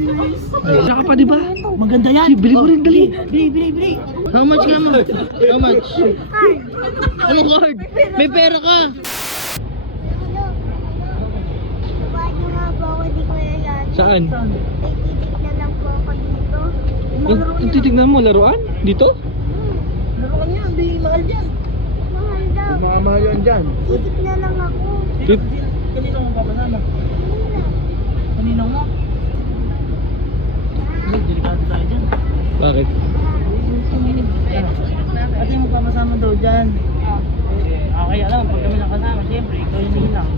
Wala ka pa, di ba? Maganda yan. Bili mo rin, dali. Bili. How much ka mo? How much? Anong card? May pera ka. Paano nga po ako di ko yan? Saan? May titik na lang po ako dito. Yung titignan mo, laruan? Dito? Laruan yan, mahal yan. Mahal daw. Mamahal yan dyan. Titik na lang ako. Kanino mo papasama? Kanino mo? Delikado tayo dyan. Bakit? Ate mo papasama daw dyan. Kaya lang, pag kami nakasama, siyempre, ikaw yung nilang.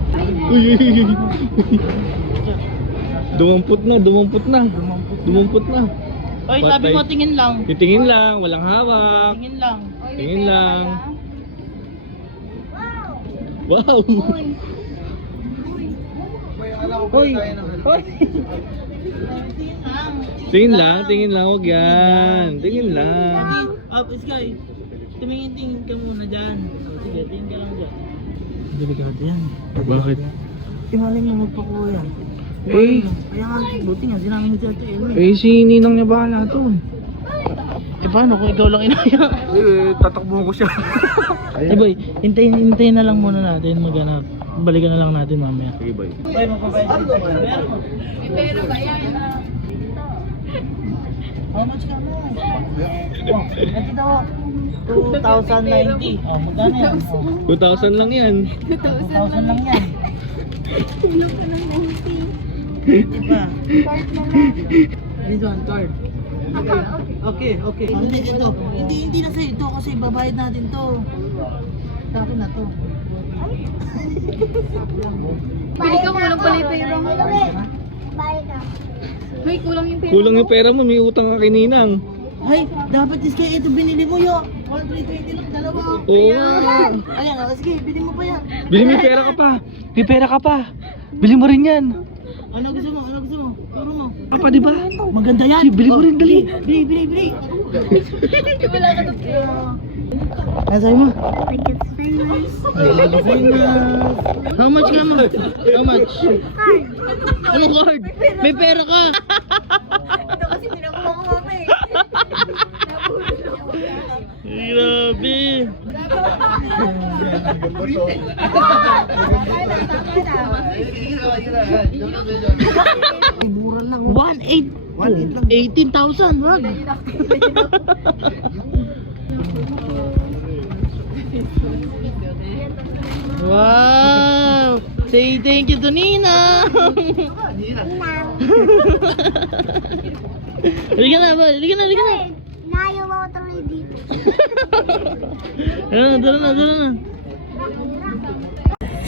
Dumampot na. Oy, sabi mo, tingin lang. Titingin lang, walang hawak. Tingin lang. Tingin lang. Wow! Hoy! Tingin lang, huwag yan. Tingin lang. Sky, tumingin ka muna dyan. Sige, tingin ka lang dyan. Delikado yan. Bakit? Imalay mo magpakuha yan. Kaya nga, buti nga, sinamin ni Ate Elmi. Si Ninang niya bahala to. Paano kung ikaw lang inaya? Tatakbo ko siya. Boy, hintayin na lang muna natin maghanap. Balikan na lang natin mamaya. Sige, boy. Boy, magpapayan dito. Pero ba yan? How much ka mo? Ito daw, 2,090. Magkano yan? 2,000 lang yan. 2,000 lang yan. Tulog ka ng nanti. Diba? Card na lang. This one, card. Okay. Hindi ito. Hindi na sa'yo ito kasi babayad natin to. Sa akin na to. Pili ka kulang pala yung pera mo. Bye na. May kulang yung pera Kulang yung pera mo, may utang ka kay Ninang. Ay, dapat kaya ito binili mo yo. 1,320 lang dalawa. Oo. Ayan, sige, bili mo pa yan. Bili, may pera ka pa. May pera ka pa. Bili mo rin yan. Ano gusto mo? Puro mo. Papa, di ba? Maganda yan. Bili mo rin, dali. Bili. Wala ka ng pera. Ano sa'yo mo? Nag-famous. How much ka mo? How much? Card. Anong card? May pera ka. Ito kasi pinakuha ko mama eh. Grabe. Mura lang. 1,800 lang. 18,000, wag. Wow! Say thank you to Nina! Halika na, boy. Halika na. Nayo mo tuloy dito. Dala na.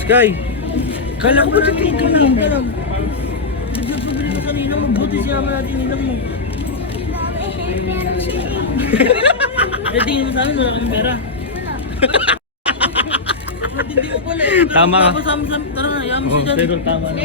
Sky! Kala ko ba dito na? Bigla pabili mo kanina mo. Buti sinama natin ninang mo. Meron siya. Eh, tingin mo sa amin, wala kang pera. Hindi mo pala. Tama ka. Tara na, yaman si Dad. Pero tama na.